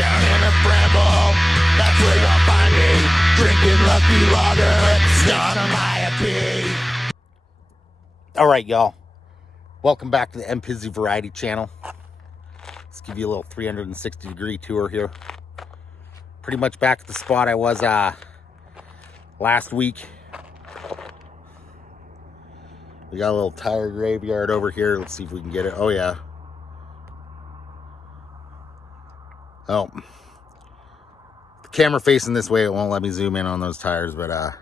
down in a bramble, that's where you'll find me, drinking lucky lager, stuck on my pee. All right, y'all. Welcome back to the MPizzy Variety Channel. Let's give you a little 360-degree tour here. Pretty much back at the spot I was last week. We got a little tire graveyard over here. Let's see if we can get it. Oh, yeah. Oh. The camera facing this way, it won't let me zoom in on those tires, but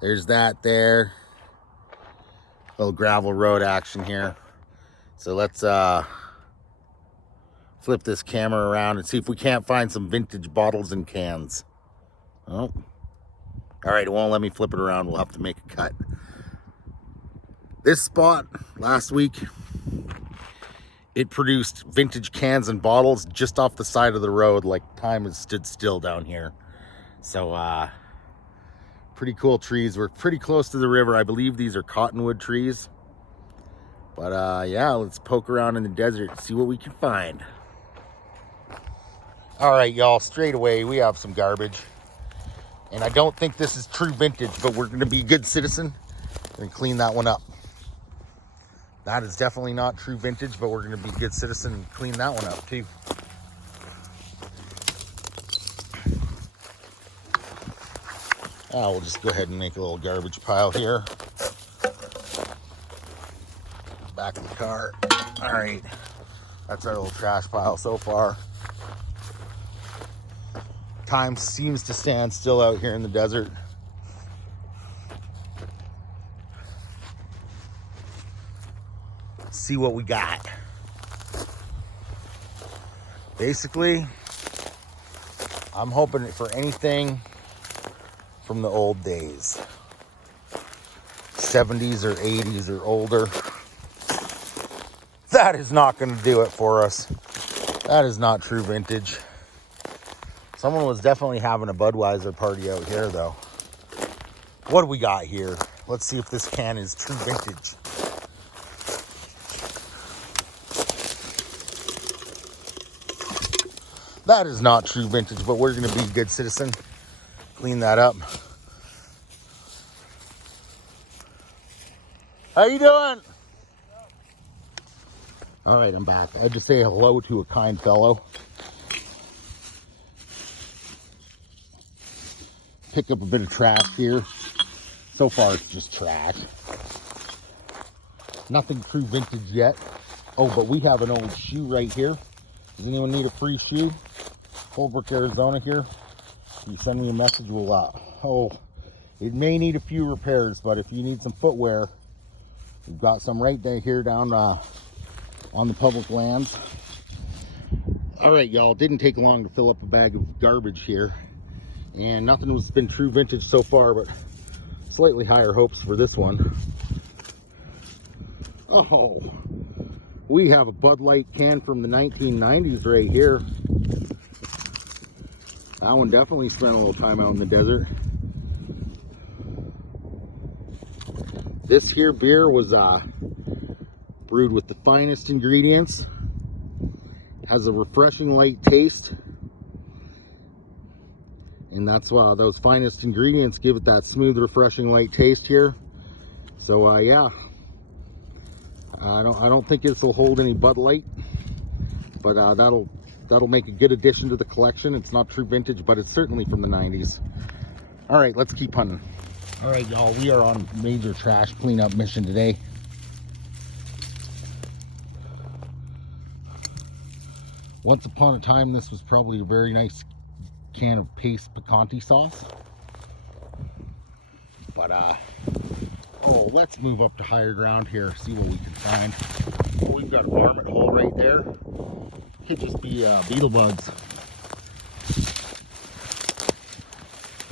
there's that there. Little gravel road action here. So let's flip this camera around and see if we can't find some vintage bottles and cans. Oh. All right, it won't let me flip it around. We'll have to make a cut. This spot last week, it produced vintage cans and bottles just off the side of the road, like time has stood still down here. So pretty cool trees. We're pretty close to the river. I believe these are cottonwood trees. But yeah, let's poke around in the desert and see what we can find. All right, y'all, straight away we have some garbage. And I don't think this is true vintage, but we're gonna be a good citizen and clean that one up. That is definitely not true vintage, but we're going to be a good citizen and clean that one up too. We'll just go ahead and make a little garbage pile here. Back of the car. All right. That's our little trash pile so far. Time seems to stand still out here in the desert. See what we got. Basically, I'm hoping for anything from the old days, 70s or 80s or older. That is not going to do it for us. That is not true vintage. Someone was definitely having a Budweiser party out here though. What do we got here? Let's see if this can is true vintage. That is not true vintage, but we're going to be a good citizen. Clean that up. How you doing? All right, I'm back. I just say hello to a kind fellow. Pick up a bit of trash here. So far, it's just trash. Nothing true vintage yet. Oh, but we have an old shoe right here. Does anyone need a free shoe? Holbrook, Arizona here. You send me a message, we'll, it may need a few repairs, but if you need some footwear, we've got some right here down on the public lands. All right, y'all, didn't take long to fill up a bag of garbage here, and nothing has been true vintage so far, but slightly higher hopes for this one. Oh, we have a Bud Light can from the 1990s right here. That one definitely spent a little time out in the desert. This here beer was brewed with the finest ingredients. Has a refreshing light taste. And that's why those finest ingredients give it that smooth, refreshing light taste here. So yeah. I don't think this will hold any Bud Light, but that'll make a good addition to the collection. It's not true vintage, but it's certainly from the 90s. All right, let's keep hunting. All right, y'all, we are on a major trash cleanup mission today. Once upon a time, this was probably a very nice can of paste picante sauce. But oh, let's move up to higher ground here, see what we can find. Oh, we've got a varmint hole right there. Could just be beetle bugs.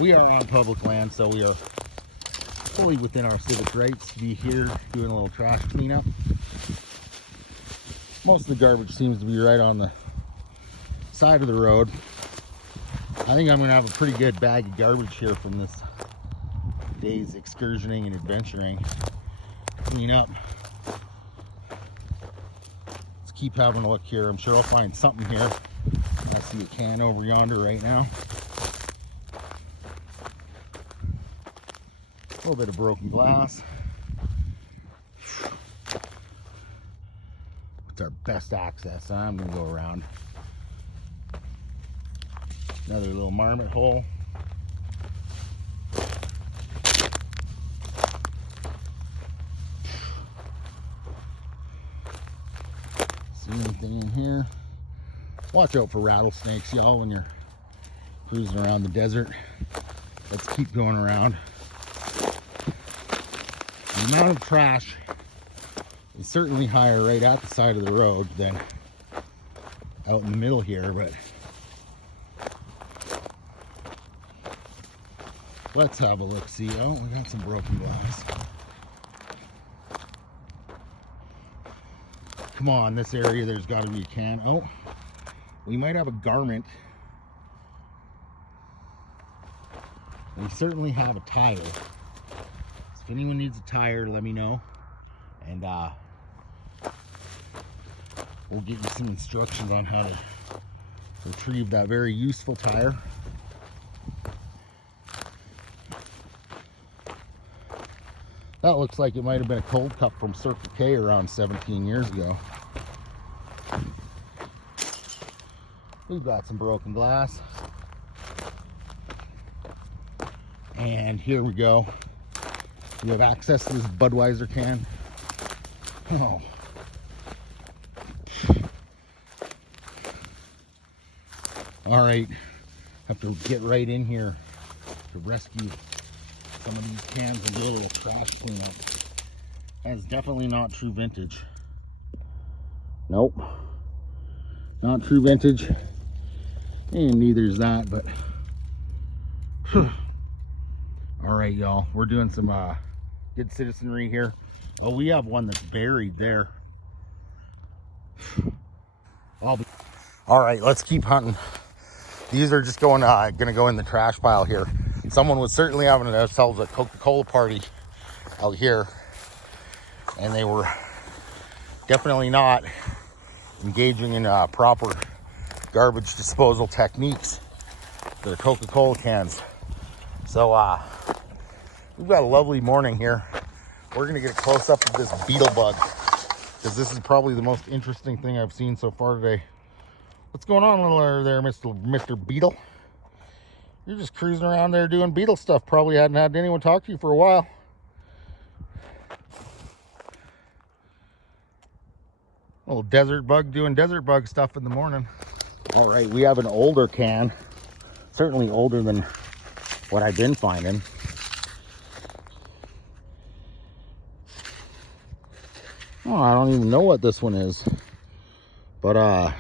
We are on public land, so we are fully within our civic rights to be here doing a little trash cleanup. Most of the garbage seems to be right on the side of the road. I think I'm going to have a pretty good bag of garbage here from this day's excursioning and adventuring. Clean up. Let's keep having a look here. I'm sure I'll find something here. That's see a can over yonder right now. A little bit of broken glass. It's our best access. So I'm gonna go around. Another little marmot hole. See anything in here? Watch out for rattlesnakes, y'all, when you're cruising around the desert. Let's keep going around. The amount of trash is certainly higher right at the side of the road than out in the middle here, but let's have a look. See, oh, we got some broken glass. Come on, this area, there's got to be a can. Oh, we might have a garment. We certainly have a tire. If anyone needs a tire, let me know, and we'll get you some instructions on how to retrieve that very useful tire. That looks like it might have been a cold cup from Circle K around 17 years ago. We've got some broken glass. And here we go. We have access to this Budweiser can. Oh. All right, have to get right in here to rescue some of these cans and do a little trash cleanup. That's definitely not true vintage. Nope, not true vintage, and neither is that, but all right, y'all, we're doing some good citizenry here. Oh, we have one that's buried there. All right, let's keep hunting. These are just gonna go in the trash pile here. Someone was certainly having themselves a Coca-Cola party out here, and they were definitely not engaging in proper garbage disposal techniques for their Coca-Cola cans. So we've got a lovely morning here. We're gonna get a close-up of this beetle bug, because this is probably the most interesting thing I've seen so far today. What's going on there, Mr. Beetle? You're just cruising around there doing beetle stuff. Probably hadn't had anyone talk to you for a while. Little desert bug doing desert bug stuff in the morning. All right, we have an older can. Certainly older than what I've been finding. Oh, I don't even know what this one is. But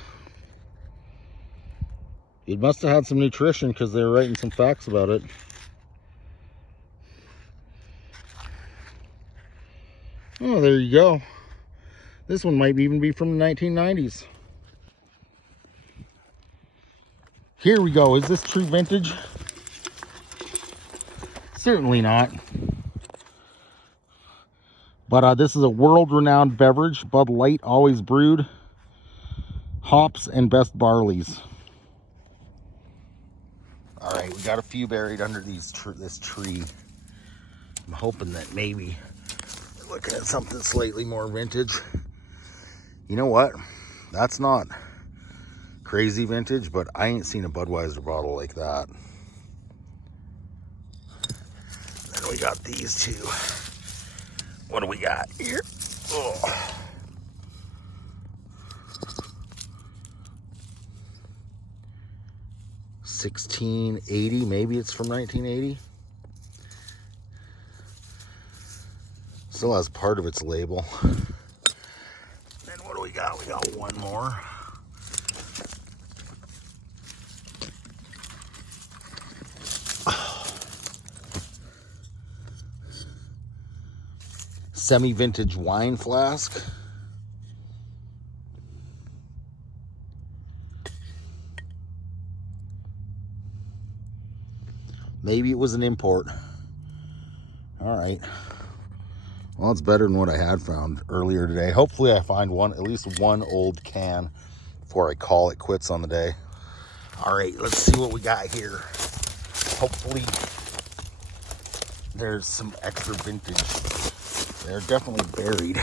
it must have had some nutrition, because they were writing some facts about it. Oh, there you go. This one might even be from the 1990s. Here we go. Is this true vintage? Certainly not. But this is a world-renowned beverage. Bud Light, always brewed. Hops and best barleys. All right, we got a few buried under this tree. I'm hoping that maybe we're looking at something slightly more vintage. You know what? That's not crazy vintage, but I ain't seen a Budweiser bottle like that. Then we got these two. What do we got here? Oh. $16.80, maybe it's from 1980. Still has part of its label. Then what do we got? We got one more. Semi-vintage wine flask. Maybe it was an import. All right. Well, it's better than what I had found earlier today. Hopefully I find one, at least one old can before I call it quits on the day. All right, let's see what we got here. Hopefully there's some extra vintage. They're definitely buried.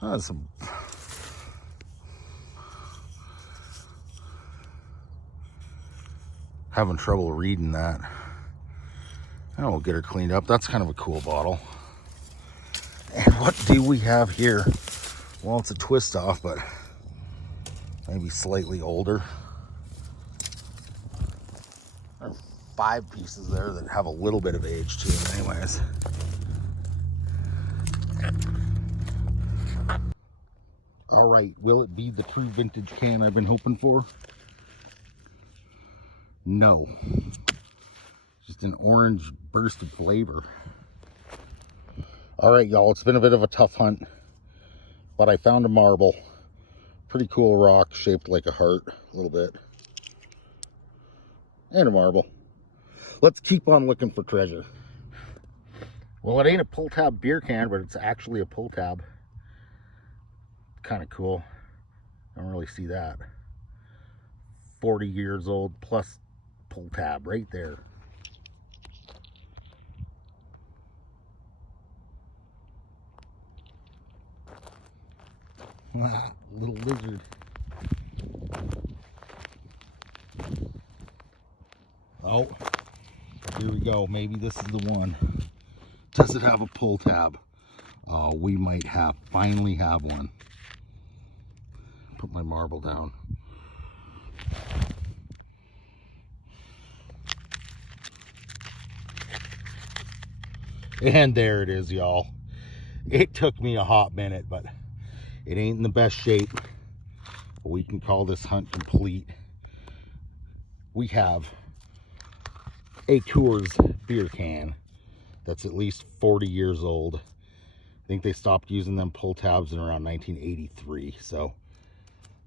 That's some. Having trouble reading that. And we'll get her cleaned up. That's kind of a cool bottle. And what do we have here? Well, it's a twist off, but maybe slightly older. There's 5 pieces there that have a little bit of age to them anyways. All right, will it be the true vintage can I've been hoping for? No. Just an orange burst of flavor. All right, y'all, it's been a bit of a tough hunt, but I found a marble. Pretty cool rock shaped like a heart, a little bit. And a marble. Let's keep on looking for treasure. Well, it ain't a pull tab beer can, but it's actually a pull tab. Kind of cool. Don't really see that. 40 years old plus pull tab right there. Little lizard. Oh, here we go. Maybe this is the one. Does it have a pull tab? Oh, we might finally have one. Put my marble down. And there it is, y'all. It took me a hot minute, but it ain't in the best shape. We can call this hunt complete. We have a Coors beer can that's at least 40 years old. I think they stopped using them pull tabs in around 1983. So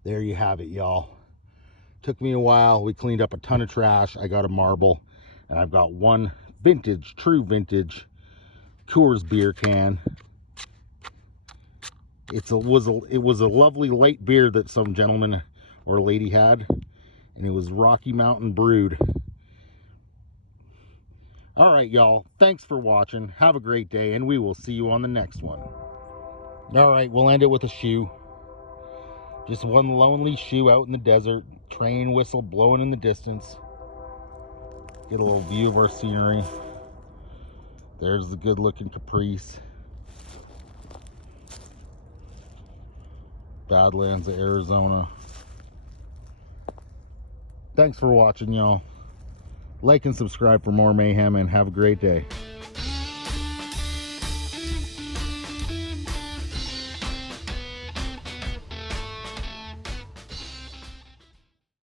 there you have it, y'all. Took me a while. We cleaned up a ton of trash. I got a marble, and I've got one vintage, true vintage Coors beer can. It was a lovely light beer that some gentleman or lady had, and it was Rocky Mountain brewed. All right, y'all, thanks for watching. Have a great day, and we will see you on the next one. All right, we'll end it with a shoe. Just one lonely shoe out in the desert, train whistle blowing in the distance. Get a little view of our scenery. There's the good looking Caprice. Badlands of Arizona. Thanks for watching, y'all. Like and subscribe for more mayhem, and have a great day.